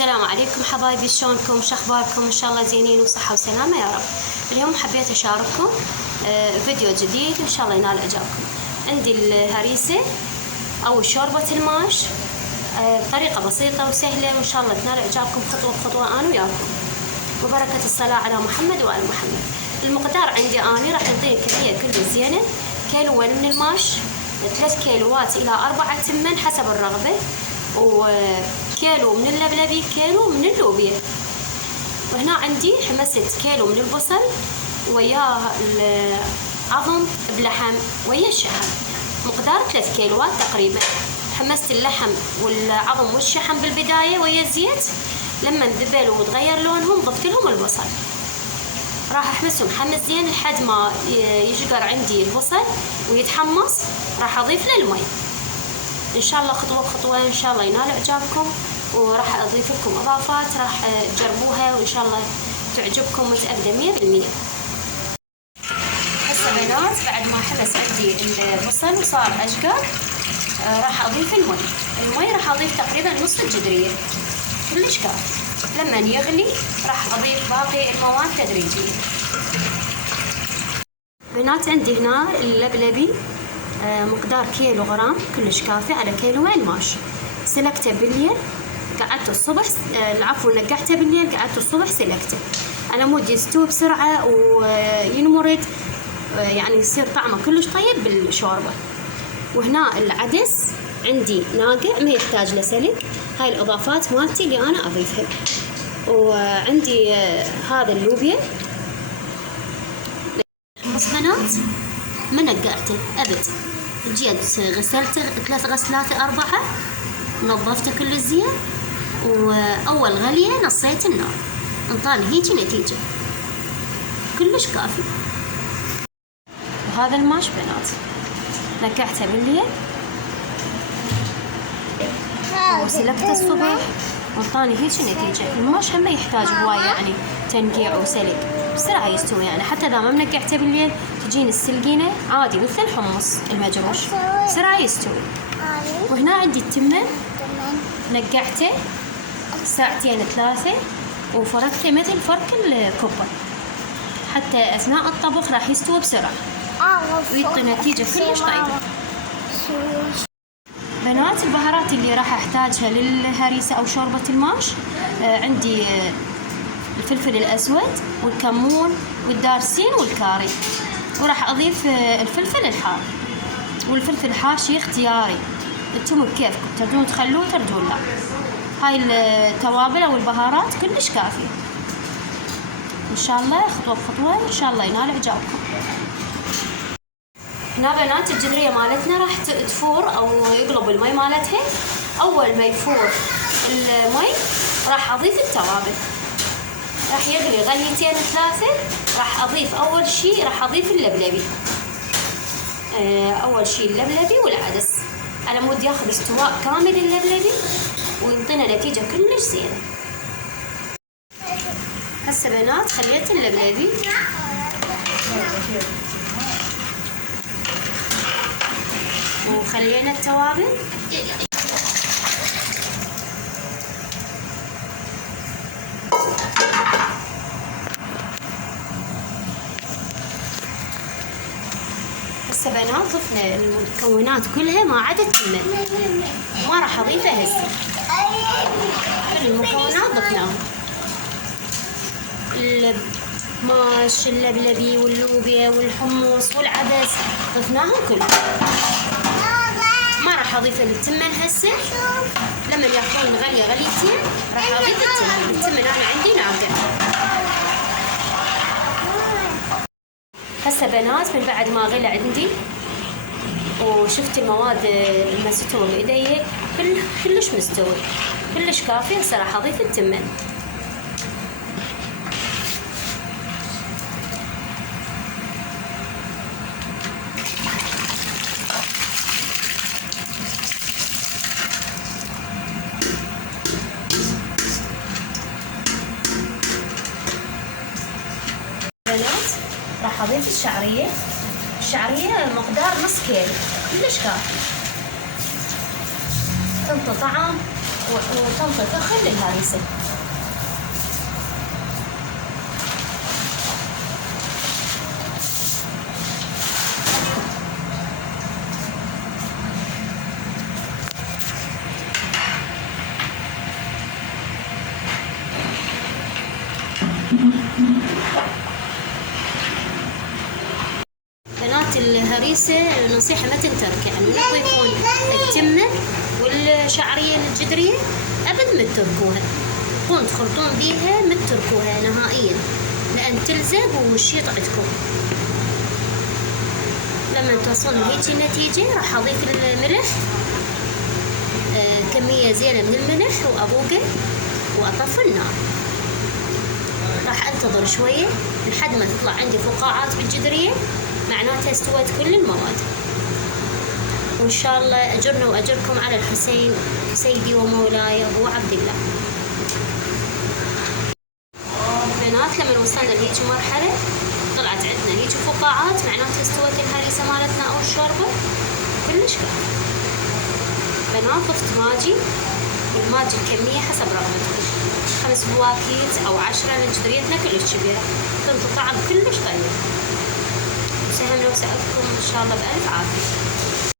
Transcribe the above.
السلام عليكم حبايبي، شلونكم؟ شخباركم؟ ان شاء الله زينين وصحة وسلامة يا رب. اليوم حبيت اشارككم فيديو جديد وان شاء الله ينال اعجابكم. عندي الهريسة او شوربة الماش بطريقة بسيطة وسهلة وان شاء الله تنال اعجابكم خطوة بخطوة انا وياكم وبركة الصلاة على محمد وآل محمد. المقدار عندي اني راح يعطيني كمية كل زينة، كيلوين من الماش، 3 كيلوات الى 4 تمن حسب الرغبة، وكيلو من اللبلبي، كيلو من اللوبيا. وهنا عندي حمست كيلو من البصل وياه العظم بلحم ويا الشحم، مقدار 3 كيلوات تقريبا. حمست اللحم والعظم والشحم بالبداية ويا الزيت، لما ذبلوا وتغير لونهم ضفت لهم البصل. راح احمسهم حمس زين لحد ما يشقر عندي البصل ويتحمص. راح اضيف له المي ان شاء الله خطوه بخطوه، ان شاء الله ينال اعجابكم، وراح اضيف لكم اضافات راح تجربوها وان شاء الله تعجبكم متاكده 100%. هسه بنات بعد ما حمس عندي البصل وصار اشقر راح اضيف المي راح اضيف تقريبا نص الجدريه كلش كافي. لما يغلي راح اضيف باقي المواد تدريجيا. بنات عندي هنا اللبلبي مقدار كيلو غرام كلش كافي على كيلوين ماش. سلقته بالليل، قعدته الصبح نقعته بالليل، قعدته الصبح سلقته على مود يستوي بسرعة وينمرد، يعني يصير طعمه كلش طيب بالشوربة. وهنا العدس عندي ناقع ما يحتاج لسلق، هاي الإضافات مالتي اللي أنا أضيفها. وعندي هذا اللوبيا بس بنات ما نقعته أبد، جيت غسلته 3 غسلات 4، نظفته كل الزين، وأول غلية نصيت النار، انطاني هيجي نتيجة كلش كافي. وهذا الماش بنات نقعته بالليل وسلقته الصبح وانطاني هيجي نتيجة. الماش هم يحتاج هواية يعني تنقيع وسلق، بسرعة يستوي يعني، حتى إذا ما منقعته بالليل تجين السلقينة عادي مثل الحمص المجروش بسرعة يستوي. وهنا عندي التمن نقعته 2 3 وفركته مثل فرك الكبة، حتى أثناء الطبخ راح يستوي بسرعة ويعطي نتيجة كلش طيبة. بنات البهارات اللي راح احتاجها للهريسة او شوربة الماش عندي الفلفل الاسود والكمون والدارسين والكاري، وراح اضيف الفلفل الحار. والفلفل الحار شيء اختياري، انتم بكيفكم تردون تخلوه تردون لا. هاي التوابل او البهارات كلش كافية. ان شاء الله خطوة بخطوة ان شاء الله ينال اعجابكم. هنا بنات الجدرية مالتنا راح تفور او يقلب المي مالتها. اول ما يفور المي راح اضيف التوابل، راح يغلي غليتين 3، راح اضيف اول شيء راح اضيف اللبلبي. اول شيء اللبلبي والعدس على مود ياخذ استواء كامل اللبلبي ويعطينا نتيجة كلش زينة. هسه بنات خليت اللبلبي وخلينا التوابل. هسه بنات ضفنا المكونات كلها ما عدا التمن، ما راح اضيفه هسه. كل المكونات ضفناها، الماش اللبلبي واللوبيا والحمص والعدس ضفناهم كلهم. ما راح اضيف التمن هسه، لما ياخذون غليه غليتين راح اضيف التمن انا عندي ناقع. هسه بنات من بعد ما غلى عندي وشفت المواد المستوى بايدي كلش مستوي كلش كافي، هسه راح اضيف التمن. راح اضيف الشعرية مقدار نص كيلو كلش كافي، تنطي طعم وتنطفي خل الهريسة. بنات الهريسة النصيحة ما تنترك، يعني نقوا يكون التمة والشعرية الجدرية أبد ما تتركوها، تكون تخلطون بيها ما تتركوها نهائيا لأن تلزق والشيط عندكم. لما توصلون هيجي النتيجة راح أضيف الملح، كمية زينة من الملح وأبوقه وأطفي النار. راح أنتظر شوية لحد ما تطلع عندي فقاعات بالجدرية، معناتها استوت كل المواد. وإن شاء الله أجرنا وأجركم على الحسين سيدي ومولاي أبو عبد الله. بنات لما وصلنا لهيجي مرحلة طلعت عندنا هيجي فقاعات، معناتها استوت الهريسة مالتنا أو الشوربة كلش كافي. بنات ضفت ماجي، والماجي الكمية حسب رغبتكم، 5 بواكيت أو 10 لأن جدريتنا كلش كبيرة، تنطي طعم كلش طيب. وسهل لو سألتكم إن شاء الله بألف عافية.